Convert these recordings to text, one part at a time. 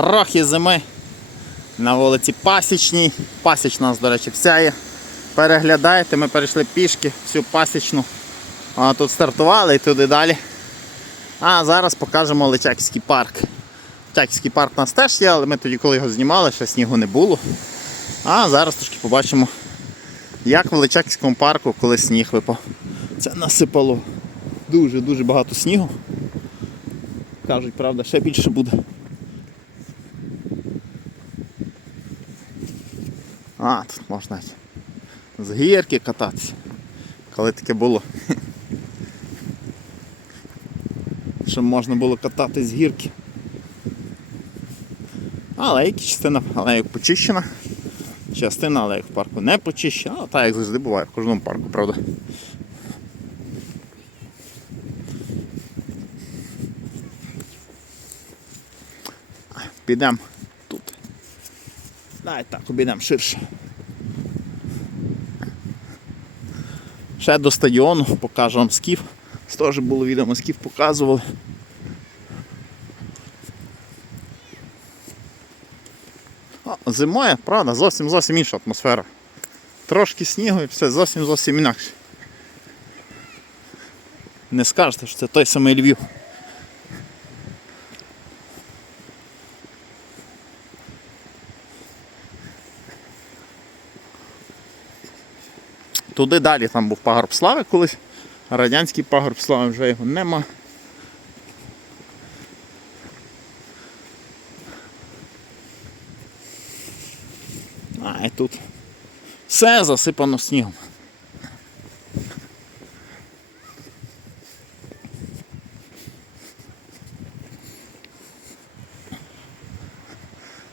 Трохи зими. На вулиці Пасічній. Пасічна до речі, вся є. Переглядайте, ми перейшли пішки всю пасічну. А тут стартували і туди далі. А зараз покажемо Личаківський парк. Личаківський парк у нас теж є, але ми тоді, коли його знімали, ще снігу не було. А зараз трошки побачимо, як в Личаківському парку, коли сніг випав. Це насипало дуже-дуже багато снігу. Кажуть, правда, ще більше буде. А, тут можна з гірки кататися. Коли таке було. Щоб можна було кататись з гірки. Алейки, частина алейок почищена. Частина алейок в парку не почищена, але так як завжди буває в кожному парку, правда. Підемо Давай так, обійдемо ширше. Ще до стадіону покажу вам скіф. Теж було відео, ми скіф показували. О, зимою, правда, зовсім зовсім інша атмосфера. Трошки снігу і все зовсім зовсім інакше. Не скажете, що це той самий Львів. Туди далі там був пагорб слави колись. Радянський пагорб слави вже його нема. А, і тут все засипано снігом.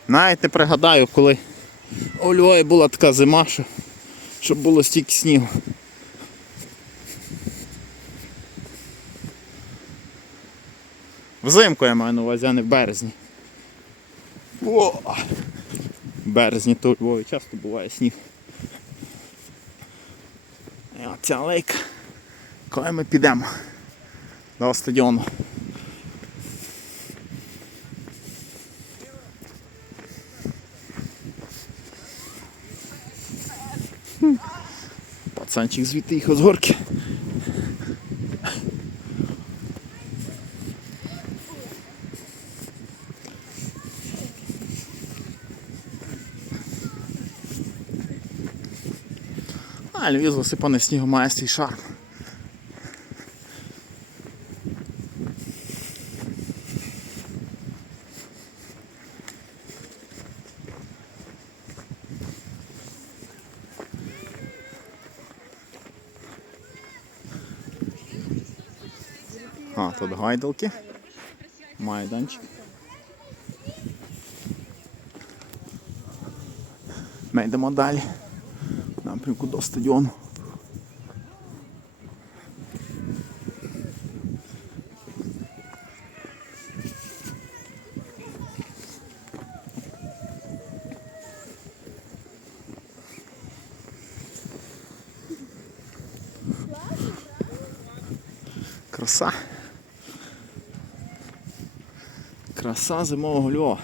Знаєте, пригадаю, коли у Львові була така зима, що, щоб було стільки снігу. Взимку я маю на увазі, а не в березні. О! В березні то Львові часто буває сніг. І оця алейка. Коли ми підемо до стадіону. Пацанчик звідти їхав з горки. А, Львів засипаний снігом має свій шарм. А, тут гайдалки. Майданчик. Ми йдемо далі. Напрямку до стадіону. Краса. Краса зимового Львова.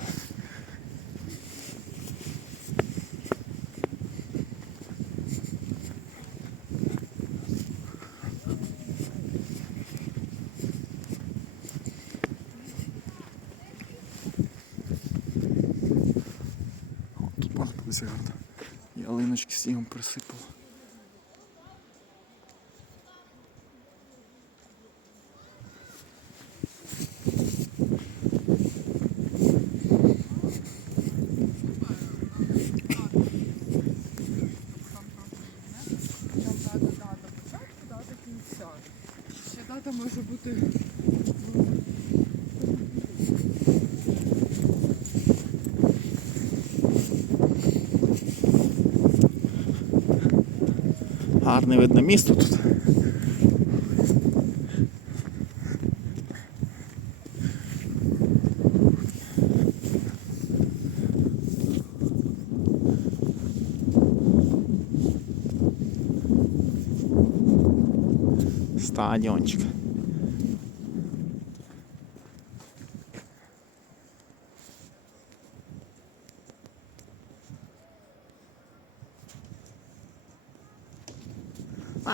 О, Тут подивитися гарно. Ялиночки снігом присипало. Може бути. Гарне видно місто тут. Стадіончик.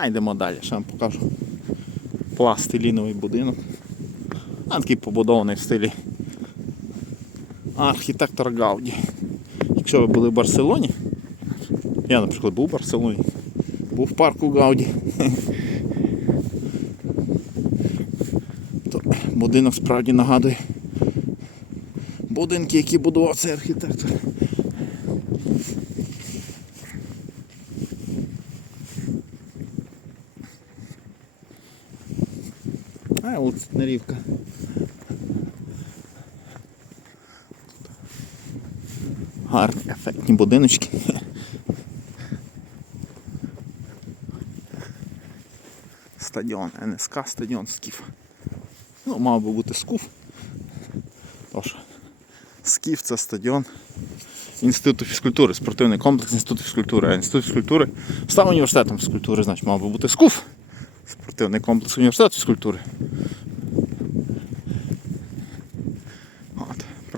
А йдемо далі, ще вам покажу. Пластиліновий будинок. А такий побудований в стилі архітектор Гауді. Якщо ви були в Барселоні, я, наприклад, був в Барселоні, був в парку Гауді. То будинок справді нагадує будинки, які будував цей архітектор. А, вулиця Нерівка. Гарні, ефектні будиночки. Стадіон НСК, стадіон Скіф. Ну, мав би бути Скуф. Тож, Скіф це стадіон Інституту фізкультури, спортивний комплекс Інституту фізкультури. А інститут фізкультури став університетом фізкультури, значить мав би бути Скуф. Спортивний комплекс університету фізкультури.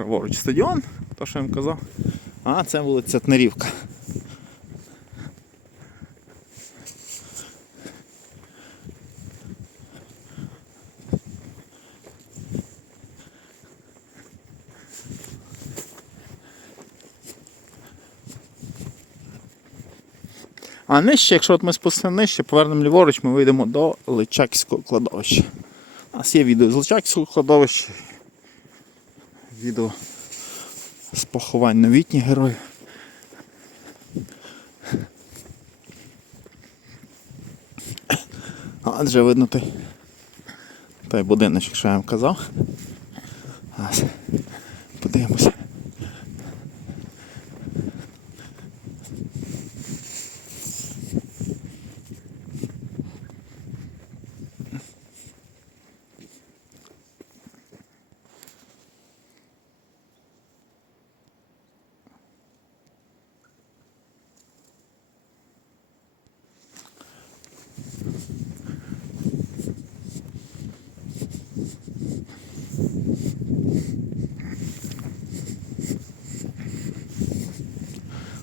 Праворуч стадіон, то що я вам казав. А це вулиця Тнерівка. А нижче, якщо от ми спустимо нижче, повернемо ліворуч, ми вийдемо до Личакського кладовища. У нас є відео з Личакського кладовища. Відео з поховань новітніх героїв. А вже видно той, той будиночок, що я вам казав.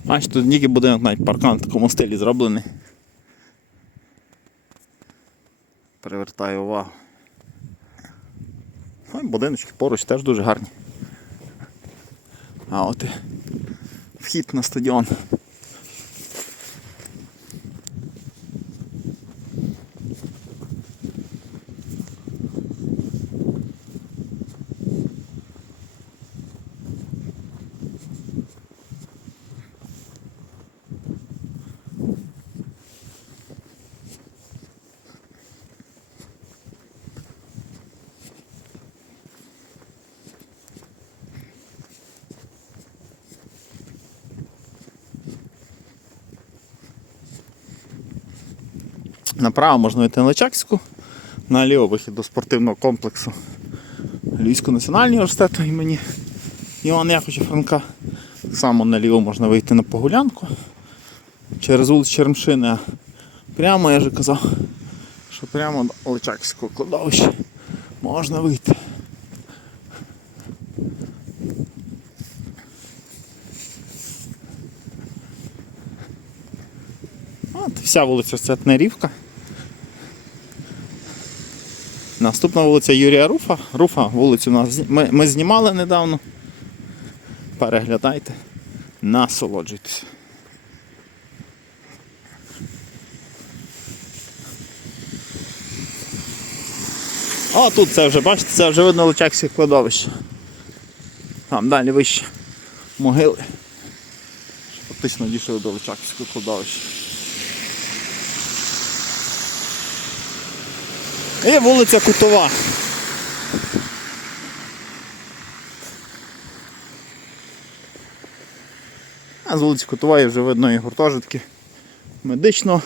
Бачите, тут тільки будинок навіть паркан в такому стилі зроблений. Привертаю увагу. Ну і будиночки поруч теж дуже гарні. А от і вхід на стадіон. Направо можна йти на Личакську, наліво вихід до спортивного комплексу Львівського національного університету імені Івана Яковича Франка. Так само наліво можна вийти на Погулянку через вулицю Черемшини. А прямо я вже казав, що прямо до Личакського кладовища можна вийти. Вся вулиця це Тнерівка. Наступна вулиця Юрія Руфа. Руфа вулицю нас ми, ми знімали недавно. Переглядайте, насолоджуйтесь. А тут це вже, бачите, це вже видно Личакське кладовище. Там далі вище могили. Фактично дійшли до Личакського кладовища. І вулиця Кутова. А з вулиці Кутова вже видно і гуртожитки медичного.